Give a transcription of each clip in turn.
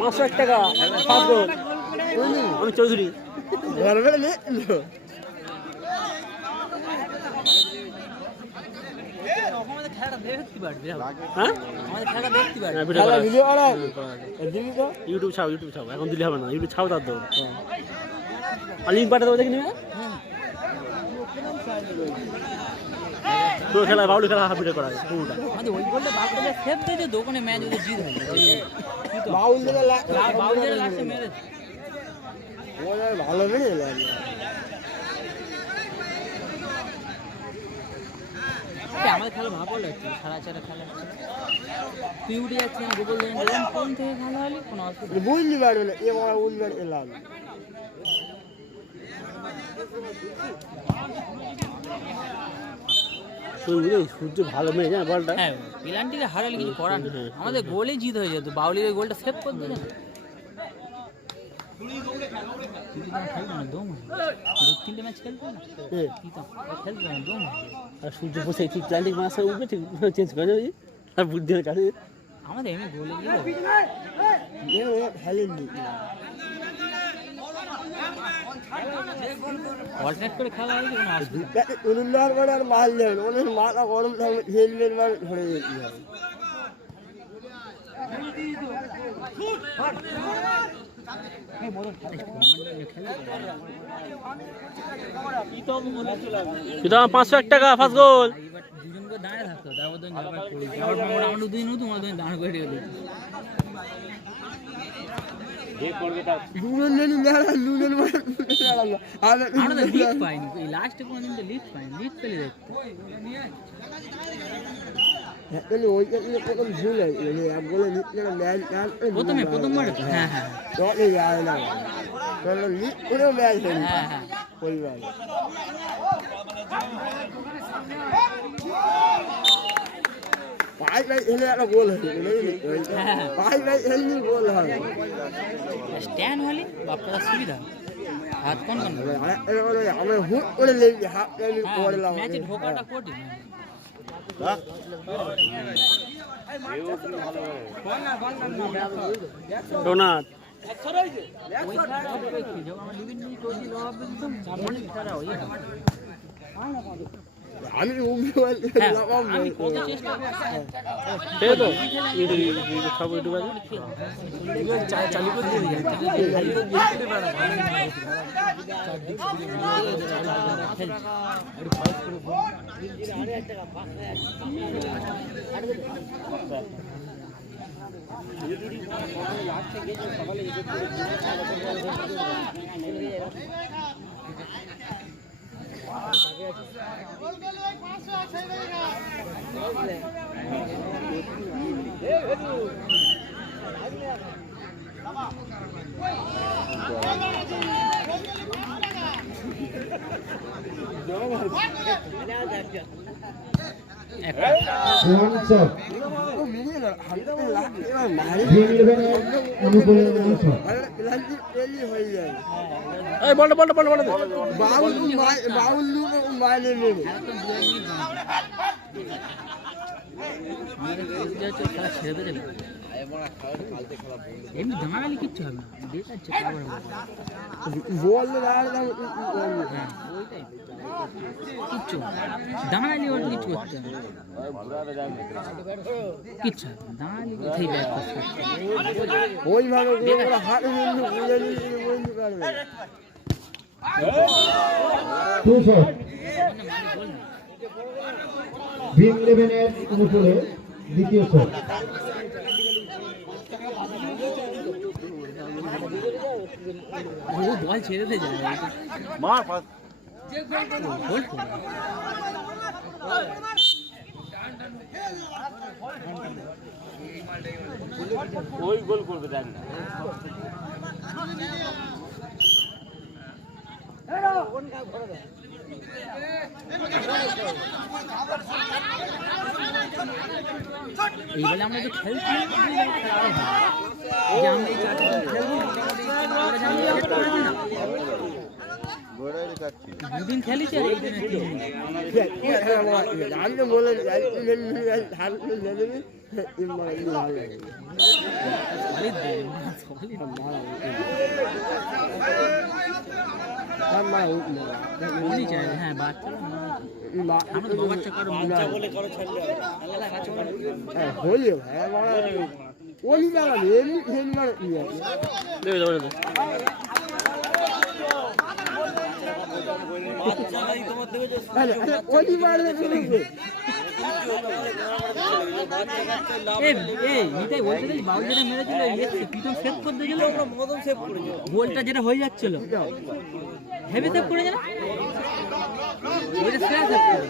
পাঁচশো এক টাকা পাঁচ গোল। আমি চৌধুরী। হ্যাঁ? হ্যাঁ, ইউটিউব ছাও ইউটিউব ছাও এখন দিলে হবে না ইউটিউব ছাও তার দেবো আর লিঙ্ক পাঠাতে দেবো দেখে নিবে? পুরো খেলা বাউলি খেলা হাফ করা আছে পুরোটা। আমাদের ওই গোলটা বাদ করে সেভ দিয়েছে দোকানে ম্যাচ ওদের জিত হয়ে বাউল দিলে লাস্টে মেরেছে ওরা ভালো বেড়ে লাগে আমাদের খেলা ভালো লাগছে সারা চারা খেলা তুই উঠে গোবল দিয়ে কোন থেকে খেলা হলি? কোনো অসুবিধা বুঝলি পারবে না এ মারা উঠবে এলাম। সূর্য ভালো মেয়ে জানো বলটা হ্যাঁ পেনাল্টিতে হারালে কিছু করার হ্যাঁ। আমাদের গোলে জিত হয়ে যেত বাউলির গোলটা সেভ করে দিলে না তুই তো তখন খেলবে না দম দু তিনটে ম্যাচ খেলবে না হ্যাঁ তুই তো খেলবে না দম আর সূর্য বসে ঠিক প্ল্যান্টিং মাসে উঠবে ঠিক চেঞ্জ করে যাবে আর বুদ্ধি কাছে আমাদের এমনি গোলে অল্টারনেট করে খেলা হয়েছে কোনো অসুবিধা নেই। উনুন্দার করে আর মাল যাবেন ওদের মাথা গরম থাকবে খেলবেন মানে ধরে যেতে হবে সুতরাং পাঁচশো এক টাকা ফার্স্ট গোল লাস্টে দিন তো লিড পাইনি লিড পেলে দেখতো। তাহলে ওই কাছে প্রথম ভুল হয়েছে মানে এক বলে নিচ্ছে না ম্যাচ প্রথমে প্রথমবার হ্যাঁ হ্যাঁ লিগ করেও ম্যাচ হয়নি হ্যাঁ। হ্যাঁ পাঁচ ম্যাচ একটা গোল হ্যাঁ। পাঁচ ম্যাচ খেললি গোল হবে স্ট্যান্ড হলে হাত হুট করে লেগেছি হাফ টাইম পড়লাম ম্যাচে ঢোকাটা কঠিন। ডোনাট। বিভিন্ন আমি হ্যাঁ না আমি কত চেষ্টা ঠিক তো ইউটিউব সব ইউটিউব চালু করে দিয়ে ওয়ানশট ও মিলিয়ে না হালকা লাগছে এবার মারি ড্রিম ইলেভেনের অনুকূলে ওয়ানশট প্লান্টি পেলি হয়ে যায় এই বলটা বলটা বলটা বলটা বাউল বাউল দুটো মাইনে নেবে খেলা ছেড়ে দিলে এমনি দাঁড়ালে কিচ্ছু হবে না দেখাচ্ছে তারপরে বল দাঁড়ালে হ্যাঁ ওইটাই কিচ্ছু দাঁড়ালে ওর কিছু করতে হবে না। কিচ্ছু হবে না। দাঁড়ালে কোথায় ব্যাট করতে হবে? ওইভাবে করে হাতে কিন্তু বুঝে নিলে বুঝতে পারবে মানে বল ছেড়ে যায় মার গোল ওই গোল করবে দেখ না। এই বলে আমরা যে খেলছি দুদিন খেলিস আর হ্যাঁ বাচ্চা হলেও হ্যাঁ ওই মারা এমনি গেলে গোলটা যেটা হয়ে যাচ্ছিল। হেভি সেভ করে না ওইটা সেরা সেভ করে।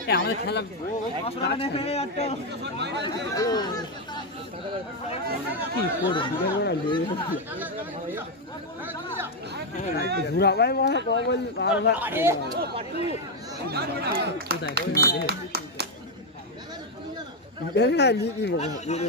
এই আমাদের খেলা কি করব? ঘুরাবাই মারা কখন বারবার কোথায় কি মারবে? দেখে না নীতি বকে ওকে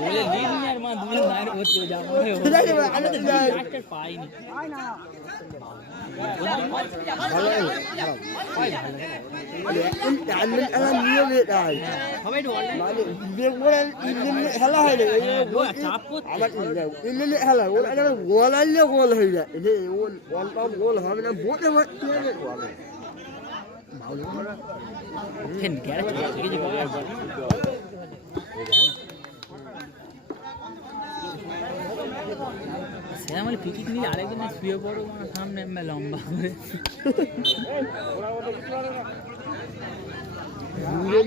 বলে দিন আর মা দুজন মায়ের হচ্ছে ডাক্তার পাইনি মানে খেলা হয় গোল আনলে গোল হয়ে যায় গোল হবে না বোটে মারতে হবে ফেন গ্যারেজ কিছু সে আমার পিকিক নিয়ে আরেকদিন শুয়ে পড়ো সামনে লম্বা করে দুজন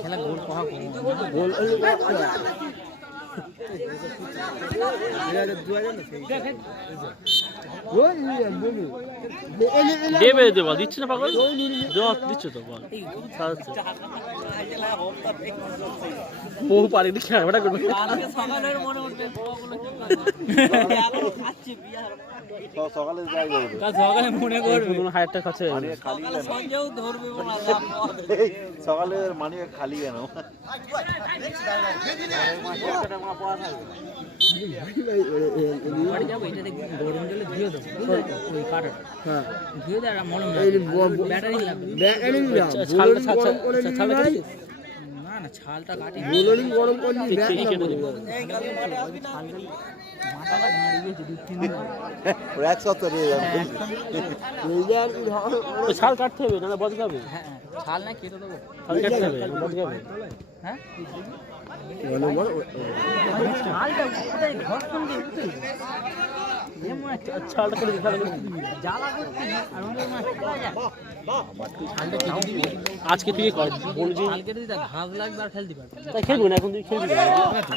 খেলা গোল কহা গোল দেবে দেবা দিচ্ছে না পাগল? দেওয়া দিচ্ছে তো বল। বহু পারে দিচ্ছে খেলাটা করবে। সকালে যাই করবে সকালে মনে করবে। কোনো হায়ারটা খরচা হয়ে যাবে খালি কেন? সঞ্জয়ও ধরবে সকালে মানি খালি কেন? হ্যাঁ। লাগবে। ব্যাটারি লাগবে। না ছালটা ছালটা গরম করে ছালটা নিবি ছালটা ভাই না না? ছালটা কাটি বোলিং গরম করে নিবি ব্যাট না বলি। মাথাটা তিন যাবে। এই আর কি ধর। তো ছাল কাটতে হবে না বদলাবে হ্যাঁ ছাল না কেটে দেবো। ছাল কাটতে হবে হ্যাঁ? বলো বলো। ছালটা কোথায় আজকে তুই ঘাস লাগবে আর খেলতে পারবে তাই খেলব না এখন তুই খেলবি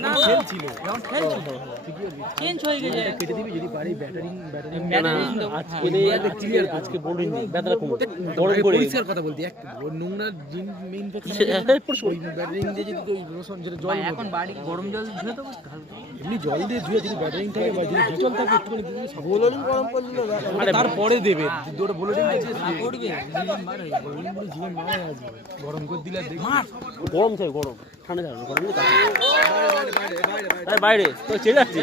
না। খেলছিল যখন খেলছিল চেঞ্জ হয়ে গেছে। কেটে দিবি যদি পারি ব্যাটারিং ব্যাটারিং না, আজকে নেই, আজকে বলবি ব্যথাটা কমবে। গরম করে পরিষ্কার কথা বলতে এক নোংরা জিন মেইন ব্যাটারিং দিয়ে যদি ওই রসুন যেটা জল এখন বাড়ি গরম জল ধুয়ে দেবো এমনি জল দিয়ে ধুয়ে যদি ব্যাটারিং থাকে বা যদি ডিটল থাকে একটুখানি বোলিং গরম করে আরে তারপরে দেবে। দুটো ব্লোডিং আছে করবে। জীবন মারা আসবে গরম করে দিলে আর দেখবি গরম থাকে গরম। ঠান্ডা থাকে গরম নেই বাইরে তো চেয়ে যাচ্ছে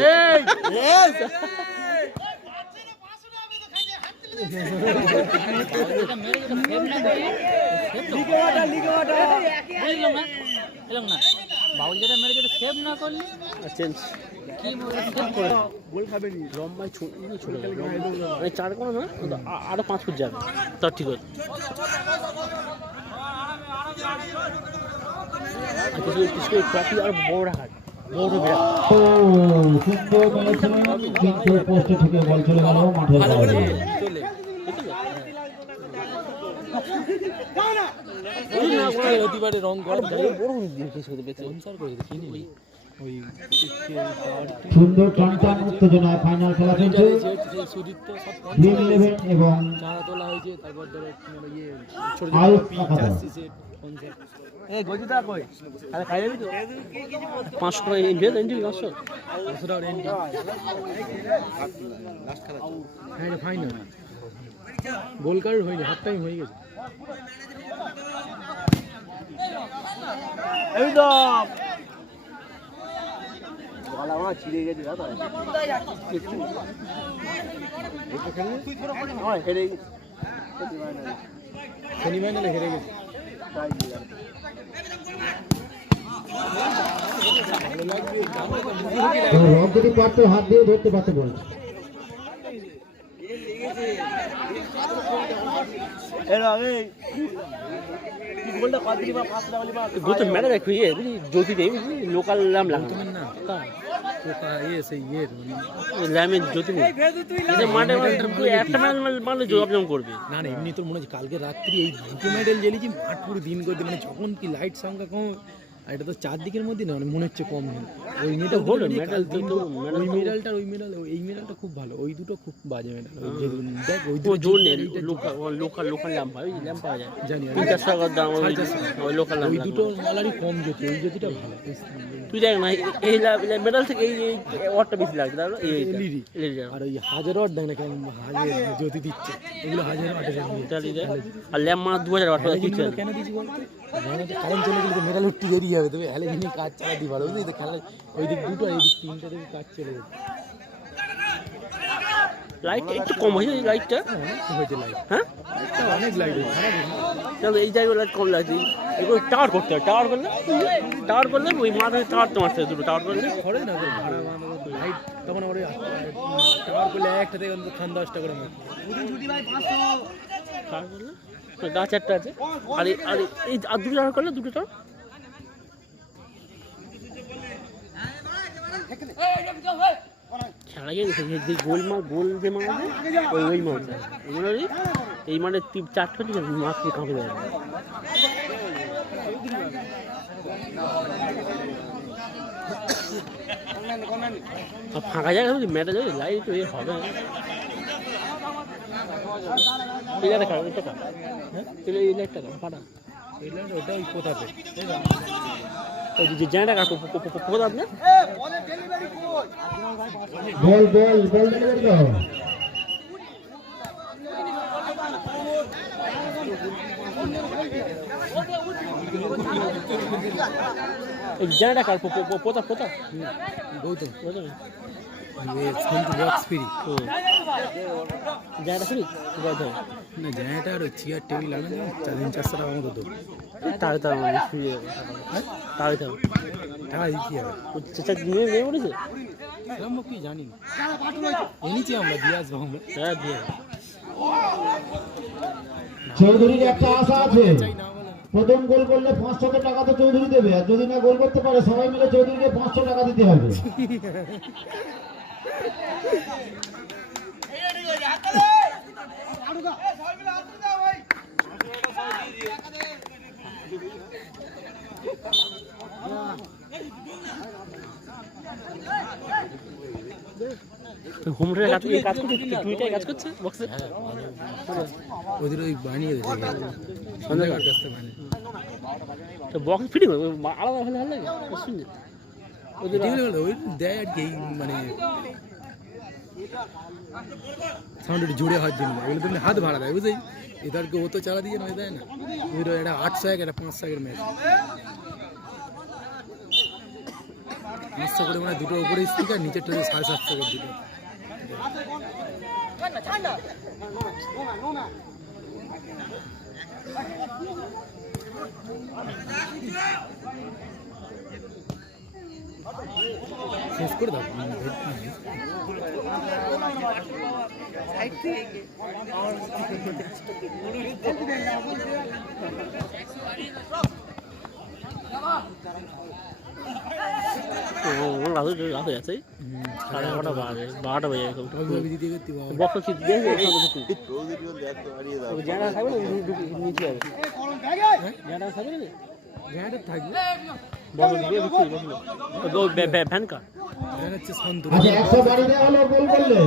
মেরে বাউল যেটা মেরে যেটা সেভ না করলি। চেঞ্জ মানে চার কোনো না আরও পাঁচ ফুট যাবে তার ঠিক আছে কিছু কিছু ট্রফি আর বড় রাখার বড় বিরাট সুন্দর মেরেছিলেন কিন্তু পোস্টে থেকে বল চলে গেল মাঠের বাইরে রং আর বড় বড় দিয়ে কিছু হতে পেরেছে কনসার করে ওই সুন্দর টান টান উত্তেজনায় ফাইনাল খেলা চলছে ড্রিম ইলেভেন এবং ইয়ে পাঁচশো টাকা হ্যাঁ ফাইনাল গোল কার্ড হয়নি হাফ টাইম হয়ে গেছে। ছিঁড়ে গেছে দাদা। আমার হেরে সেমিফাইনালে হেরে গেছে। তো রব যদি পারতো হাত দিয়ে ধরতে পারতো বল। গোলটা মেরে দেখো ইয়ে বুঝলি জ্যোতি দেই বুঝলি লোকাল ল্যাম লাগতো না পোকা ইয়ে মানে ল্যামের জ্যোতি নেই এই মাঠে একটা জবাব জম করবে। না না এমনি তোর মনে হচ্ছে কালকে রাত্রি এই দুটো মেডেল জ্বেলেছি মাঠ পুরো দিন করে। মানে যখন কি লাইট সংখ্যা কম আর এটা তো চারদিকের মধ্যে না মানে মনে হচ্ছে কম নেই ওই মেডাল হলো, তো ওই মেডালটা ওই মেডাল এই মেডালটা খুব ভালো ওই দুটো খুব বাজে মেডাল ওই দেখ ওই দুটো জোর নেই লোকাল লোকাল লোকাল ল্যাম্প হয় ল্যাম্প পাওয়া যায়। জানি। তিন টাকার দাম ওই লোকাল ওই দুটো মালারই কম জ্যোতি ওই জ্যোতিটা ভালো। তুই দেখ না এই- মেডাল থেকে এই ওয়ারটা বেশি লাগছে তারপর এই এলইডি। আর ওই হাজার ওয়াট দেখ না কেমন হাজার জ্যোতি দিচ্ছে। এগুলো হাজার ওয়াটের আর ল্যাম্প মারা দু হাজার ওয়াট কেন দিচ্ছি বলতো? কারেন্ট চলে গেলে তো উঠতে বেরিয়ে যাবে তবে হ্যালোজিনে কাজ চালাতে পারো বুঝলি? তো খেলা ওই দিক দুটো এই দিক তিনটা দিকে কাজ চলে যাবে লাইট একটু কম হয়েছে লাইটটা লাইট হ্যাঁ অনেক লাইট তাহলে এই জায়গায় লাইট কম লাগছে। এগুলো টাওয়ার করতে হবে টাওয়ার করলে? টাওয়ার করলে ওই মাথায় টাওয়ার তো মারতে দুটো টাওয়ার করলে? খড়ে না লাইট তখন আমার টাওয়ার করলে একটা থেকে খান দশটা করে টাওয়ার করলে? গাছ একটা আছে। আর আর এই- আর দুটো টাওয়ার করলে দুটো টাওয়ার খেলা যে গোল গোল ওই এই মানে চারটা মাছ ফাঁকা জায়গা মেটা যাবে লাইট হবে। না। এই লাইটটা কার হ্যাঁ? এই লাইটটা ফাটা। এই লাইট ওটা ওই কোথাতে ওই যে জেনারেটা কার কোথা আপনি বল বল বল ডেলিভারি দাও জেনারেটা কার। পোতা পোতা গৌতম। ফ্রি না চেয়ার টেবিল লাগানো চার দিন চারশো টাকা মতো দেবো তাহলে তো আমার ফ্রি তাহলে তো। টাকা দিচ্ছি হবে? চাচা নিয়ে নিয়ে বলেছে সেরকম কি জানি না। এনেছি আমরা দিয়ে আসব আমরা। হ্যাঁ দিয়ে। চৌধুরীর একটা আশা আছে। প্রথম গোল করলে পাঁচশো টাকা তো চৌধুরী দেবে আর যদি না গোল করতে পারে সবাই মিলে চৌধুরীকে পাঁচশো টাকা দিতে হবে। হোম রে কাজ এই কাজ করছে টুইটাই কাজ করছে বক্সে ওদের ওই বানিয়ে দিয়েছে। সন্ধ্যাকার কাছ থেকে বানিয়ে। তো বক্স ফিটিং আলাদা ভালো ভালো লাগে? শুনছে ওদের এগুলো হলো ওই দেয় আর কি মানে সাউন্ড একটু জুড়ে হওয়ার জন্য। এগুলো তুমি হাত ভাড়া দেয় বুঝলি? এদেরকে ও তো চালা দিয়ে নয় দেয় না। ওই একটা আটশো এক একটা পাঁচশো একের ম্যাচ পাঁচশো করে মানে দুটো উপরে স্পিকার নিচেরটা সাড়ে সাতশো করে দুটো। শেষ করে দাও সাড়ে এগারোটা বাজে বারোটা বাজে বক্স থাকবে বক্স দিয়ে বিক্রি বসল ভ্যান কার ভ্যান হচ্ছে শান্ত আচ্ছা একশো বাড়ি দেওয়া হলো গোল করলে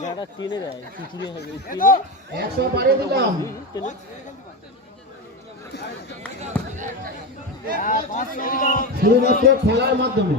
জানা টেনে দেয় চিচিয়ে হবে একশো বাড়িয়ে দিলাম শুধুমাত্র খেলার মাধ্যমে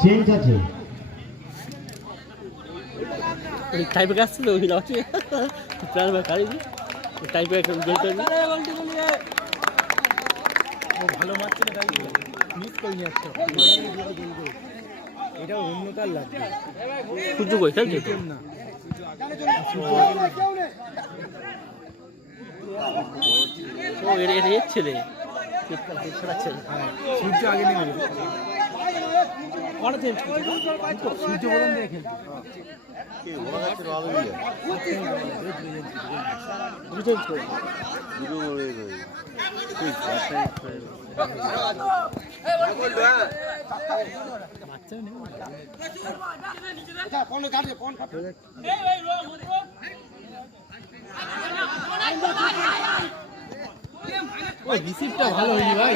চেঞ্জ আছে। ওই টাইপে আসছিল ওই লচে প্ল্যান বা কারি টাইপে একটা গোল করে ও ভালো মারছে না তাই মিস করে নিয়ে এটা অন্য কার লাগবে সূর্য কই খেলছে তো? না ও এটা এর ছেলে। সূর্য আগে নেমে রিসিভটা ভালো হয়নি ভাই।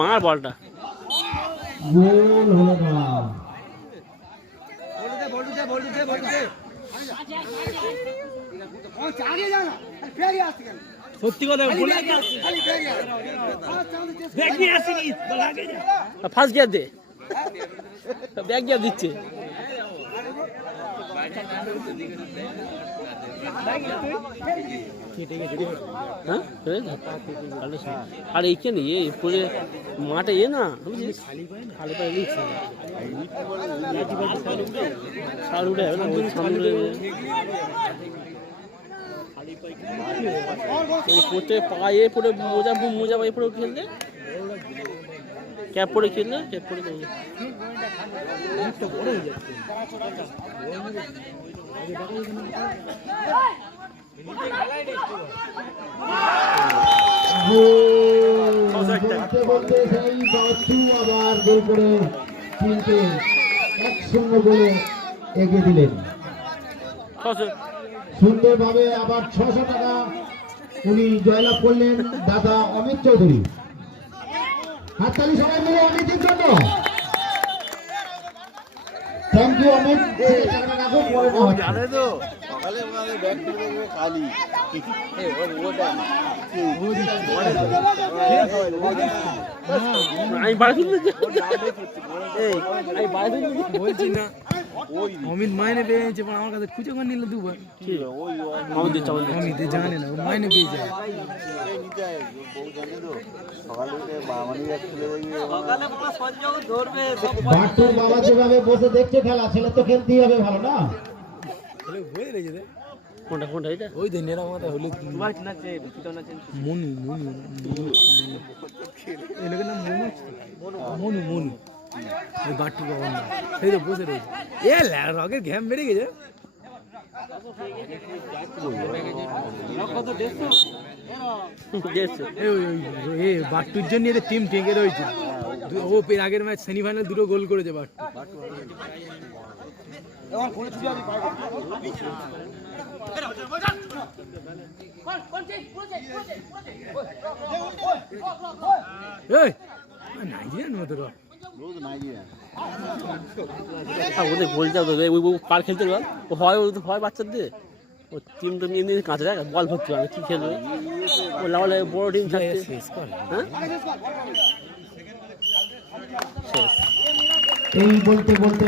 মার বলটা। গোল হলো না সত্যি কথা ফার্স্ট গিয়ার দে। ব্যাক গিয়ার দিচ্ছে। হ্যাঁ। আর এইখানে এ পরে মাঠে এ না। এই পড়তে পায়ে পরে মোজা মোজা পায়ে পরে খেললে ক্যাপ পরে খেললে ক্যাপ পরে বলতে বলতে সেই আবার গোল করে তিনটে এক শূন্য এগিয়ে দিলেন সুন্দরভাবে আবার ছশো টাকা উনি জয়লাভ করলেন দাদা অমিত চৌধুরী। হাততালি সবাই মিলে অমিতের জন্য থ্যাংক ইউ অমিত মাইনে পেয়েছে আমার কাছে খুঁজে করে নিল দুবার জানে না মাইনে পেয়ে যায় এই নিতে হয়, বউ জানে তো সকালে উঠে বাবানি ব্যাগ খুলে দেখবি বাট্টুর বাবা যেভাবে বসে দেখছে খেলা ছেলে তো খেলতেই হবে ভালো না তাহলে হয়ে রয়েছে রে কোনটা কোনটা এটা ওই দিন এরা মাথা হলুদ। মনু মনু মনু। এই লোকের নাম মনু? আছে তো? মনু মনু। ওই বাট্টু বাবা না সেই তো বসে রয়েছে। এ ল্যা- রগের ঘ্যাম বেড়ে গেছে। বাট্টুর জন্য এদের টিম টেকে রয়েছে। ও এর আগের ম্যাচ সেমিফাইনাল দুটো গোল করেছে বাট্টু। নাইজেরিয়ান মতো আর ওদের যাও ওই ওই খেলতে গেল। ও হয় ও তো হয় বাচ্চাদের ও টিম তো নিয়ে নিয়ে কাঁচা রাখা বল ভর্তি হবে কি খেলবে। ও লাউলে বড় টিম থাকতে। শেষ কর। হ্যাঁ? শেষ এই বলতে বলতে